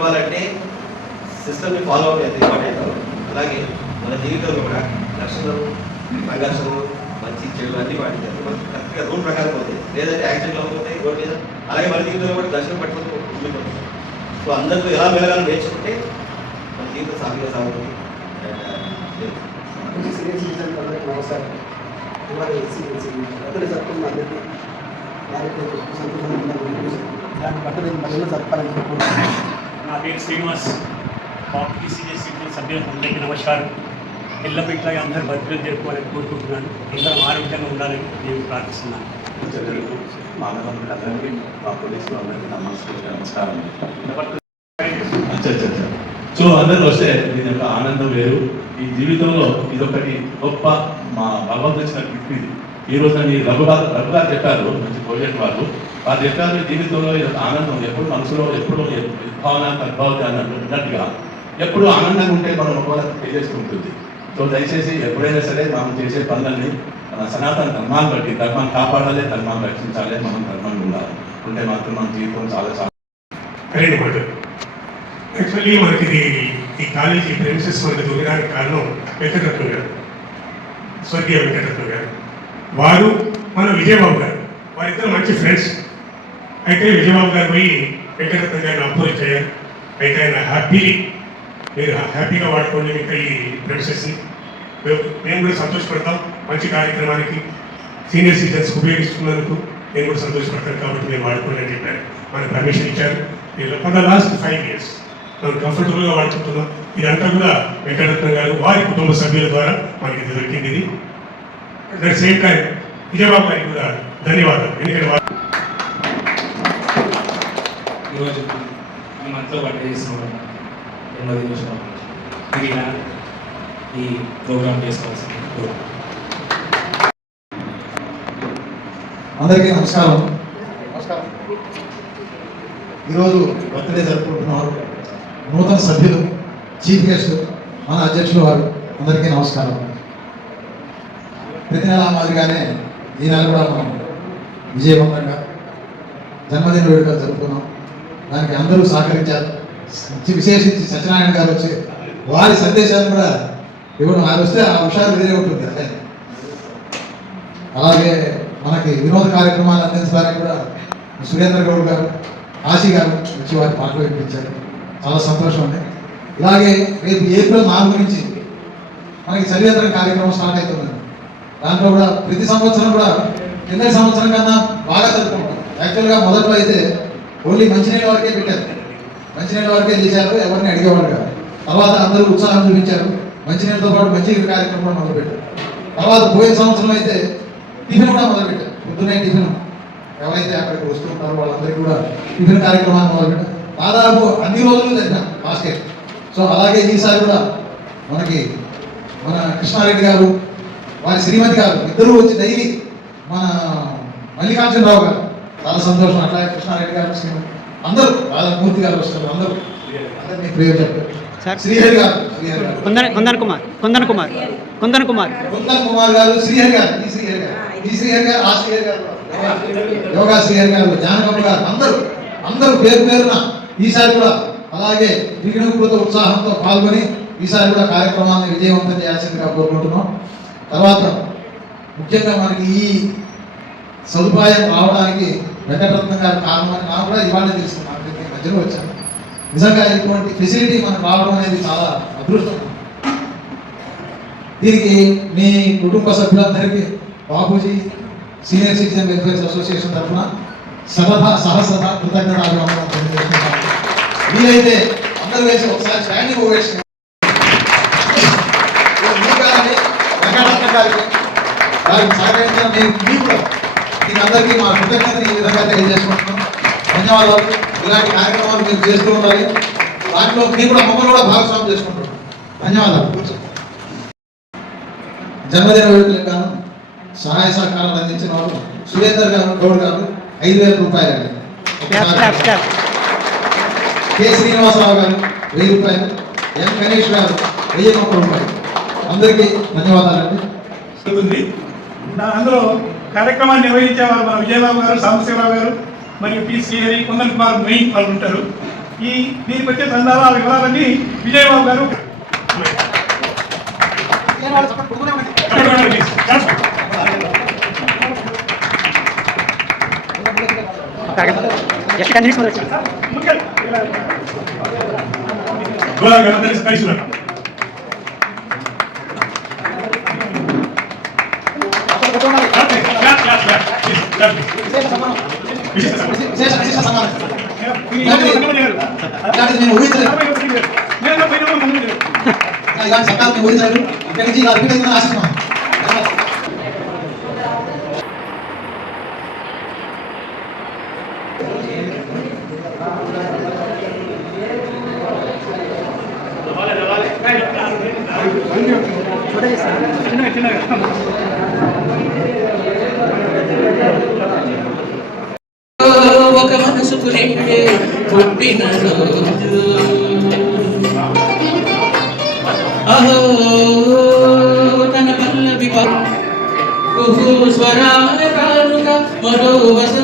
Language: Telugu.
గడపాలంటే సిస్టమ్ని ఫాలో అవ్వడం ఎంత ఇంపార్టెంట్, అలాగే మన జీవితంలో కూడా లక్షణాలు సంఘర్షణలు మంచి చెడు అన్ని పాటించాలి. మనకి కరెక్ట్గా రూల్ ప్రకారం పోతుంది, లేదంటే యాక్సిడెంట్లు అవుతుంటాయి రోడ్ మీద. అలాగే మన జీవితంలో కూడా దర్శనం పట్టుకుంటూ ఉండిపోతుంది. సో అందరితో ఎలా మెలగాలని నేర్చుకుంటే మన జీవితం సాఫీగా సాగుతుంది. నా పేరు శ్రీనివాస్. పార్టీ సీనియర్ సిటిజన్ సభ్యులందరికీ నమస్కారం. ఎల్లప్పటిలాగే అందరూ భద్రత జరుపుకోవాలని కోరుకుంటున్నాను. అందరం ఆరోగ్యంగా ఉండాలని నేను ప్రార్థిస్తున్నాను. మానవులందరికీ మా పోలీసులు అందరికీ నమస్కారం. సో అందరూ వస్తే దీని యొక్క ఆనందం వేరు. ఈ జీవితంలో ఇదొకటి గొప్ప మా భగవంతుడు ఇచ్చిన గిఫ్ట్ ఇది. ఈ రోజు రఘు గారు చెప్పారు, మంచి ప్రాజెక్ట్ వాళ్ళు చెప్పారు, జీవితంలో ఇదొక ఆనందం ఎప్పుడు మనసులో ఎప్పుడు భావన తద్భావత అన్నట్టుగా ఎప్పుడు ఆనందంగా ఉంటే మనం ఒకవేళ తెలియజేస్తుంటుంది. సో దయచేసి ఎప్పుడైనా సరే మనం చేసే పనులన్నీ మన సనాతన ధర్మాన్ని బట్టి, ధర్మాన్ని కాపాడాలి, ధర్మాన్ని రక్షించాలి, మనం ధర్మంగా ఉండాలి. ఉంటే మాత్రం మన జీవితం చాలా చాలా కరెక్ట్ మాట. యాక్చువల్లీ మనకి ఈ కాలేజీ ప్రెమిసెస్ మనకి దొరకడానికి కారణం వెంకటరత్నం గారు, స్వర్గీయ వెంకటరత్నం గారు. వారు మన విజయబాబు గారు, వారిద్దరు మంచి ఫ్రెండ్స్. అయితే విజయబాబు గారు పోయి వెంకటరత్నం గారిని అప్రోచ్ అయ్యారు. అయితే ఆయన మీరు హ్యాపీగా వాడుకోండి ఇంకా ఈ ప్రెమిసెస్ని, మేము కూడా సంతోషపడతాం. మంచి కార్యక్రమానికి సీనియర్ సిటిజన్స్ ఉపయోగిస్తున్నందుకు నేను కూడా సంతోషపడతాను, కాబట్టి నేను వాడుకోండి అని చెప్పారు. మనకు పర్మిషన్ ఇచ్చారు. ఫర్ ద లాస్ట్ 5 years మనం కంఫర్టబుల్గా వాడుకుంటున్నాం. ఇదంతా కూడా వెంకటరత్నం గారు వారి కుటుంబ సభ్యుల ద్వారా మనకి దొరికింది. ఇది at the same time Vijaya Babu గారికి కూడా ధన్యవాదాలు. ఎందుకంటే ఈరోజు మేము అంతా వంట చేస్తున్నాం. జన్మదిన తిరిగిన ఈ ప్రోగ్రామ్ చేసుకోవాల్సింది. అందరికీ నమస్కారం. ఈరోజు బర్త్డే జరుపుకుంటున్నారు నూతన సభ్యులు, చీఫ్ గెస్ట్ మన అధ్యక్షులు వారు, అందరికీ నమస్కారం. ప్రతి నెల మాదిరిగానే ఈ నెల కూడా మనం విజయవంతంగా జన్మదిన వేడుకలు జరుపుకున్నాం. దానికి అందరూ సహకరించారు. విశేషించి సత్యనారాయణ గారు వచ్చి వారి సందేశాన్ని కూడా ఇవ్వడం, వారు వస్తే ఆ హుషారు వేరే ఉంటుంది. అంటే అలాగే మనకి వినోద కార్యక్రమాలు అందించడానికి కూడా సురేంద్ర గౌడ్ గారు, కాశీ గారు వచ్చి వారి పాటలు వినిపించారు. చాలా సంతోషం ఉంది. ఇలాగే రేపు April 4 నుంచి మనకి చలివేంద్రం కార్యక్రమం స్టార్ట్ అవుతుందండి. దాంట్లో కూడా ప్రతి సంవత్సరం కూడా కింద సంవత్సరం కన్నా బాగా జరుపుకుంటాం. యాక్చువల్గా మొదట్లో అయితే ఓన్లీ మంచినీళ్ళ వరకే పెట్టారు, మంచినీళ్ళ వరకే చేశారు, ఎవరిని అడిగేవాడు కాదు. తర్వాత అందరూ ఉత్సాహం చూపించారు. మంచినీళ్ళతో పాటు మంచి కార్యక్రమం కూడా మొదలుపెట్టారు. తర్వాత పోయిన సంవత్సరం అయితే టిఫిన్ కూడా మొదలుపెట్టారు. పొద్దున్నే టిఫిన్ ఎవరైతే అక్కడికి వస్తుంటారో వాళ్ళందరికీ కూడా టిఫిన్ కార్యక్రమాన్ని మొదలుపెట్టారు. దాదాపు అన్ని రోజులు జరిగినాం లాస్ట్ ఇయర్. సో అలాగే ఈసారి కూడా మన కృష్ణారెడ్డి గారు, వారి శ్రీమతి గారు ఇద్దరూ వచ్చి డైలీ మన మల్లికార్జునరావు గారు, చాలా సంతోషం. అట్లాగే కృష్ణారెడ్డి గారు, శ్రీమతి అందరూ, రాధామూర్తి గారు వస్తారు. అందరూ మీ ప్రేమ చెప్పారు. శ్రీహరి గారు కుందన్ కుమార్ గారు, శ్రీహరి గారు, ఈ శ్రీహరి గారు, ఆ శ్రీహరి గారు, యోగా శ్రీహరి గారు, జానకమ్మ గారు, అందరూ పేరు పేరున ఈసారి కూడా అలాగే విఘ్నకృత ఉత్సాహంతో పాల్గొని ఈసారి కూడా కార్యక్రమాన్ని విజయవంతం చేయాల్సిందిగా కోరుకుంటున్నాం. తర్వాత ముఖ్యంగా మనకి ఈ సదుపాయం రావడానికి వెంకటరత్నం గారు కారణమని నాకు కూడా ఇవాళ తెలుసుకున్నాను. మధ్యలో వచ్చాను. నిజంగా ఇటువంటి ఫెసిలిటీ మనకు రావడం అనేది చాలా అదృష్టం. దీనికి మీ కుటుంబ సభ్యులందరికీ Bapuji senior citizen welfare association తరఫున సహసదా కృతజ్ఞతాభివందనం తెలియజేస్తున్నాను. వీలైతే అందరూ వేసి ఒకసారి స్టాండింగ్ ఓవేషన్ వారికి సహకరించిన మీకు అందరికీ మా కృతజ్ఞతని ఈ విధంగా తెలియజేసుకుంటున్నాం. ధన్యవాదాలు. ఇలాంటి కార్యక్రమాలు మీరు చేస్తూ ఉండాలి. దాంట్లో మీరు కూడా మమ్మల్ని కూడా భాగస్వామ్యం చేసుకుంటున్నాం. ధన్యవాదాలు. జన్మదిన వేడుకలకు గాను సహాయ సహకారాలు అందించిన వారు సురేందర్ గౌడ్ గారు 5,000 రూపాయలు. కె శ్రీనివాసరావు గారు 1000 రూపాయలు. ఎం గణేష్ గారు 1000 రూపాయలు. అందరికీ ధన్యవాదాలండి. అందులో కార్యక్రమాన్ని నిర్వహించేవారు మన విజయబాబు గారు, సాంబశివరావు గారు మరియు పి శ్రీహరి, కుందన్ కుమార్ మెయిన్ వాళ్ళు ఉంటారు. దీనికి వచ్చే చందాల వివరాలన్నీ విజయబాబు గారు విశేష సన్మానం ఇలాంటిది నేను ఊహించలేదు ఇలాంటి సత్కారం నేను ఊహించలేదు ఇక్కడి నుంచి ఇలా రిపీట్ అయిందని ఆశిస్తున్నాను ఒక మనసుకు రెండే పుట్టిన రోజు అహో తన పల్లవి స్వరాల కానుక మరో వసంత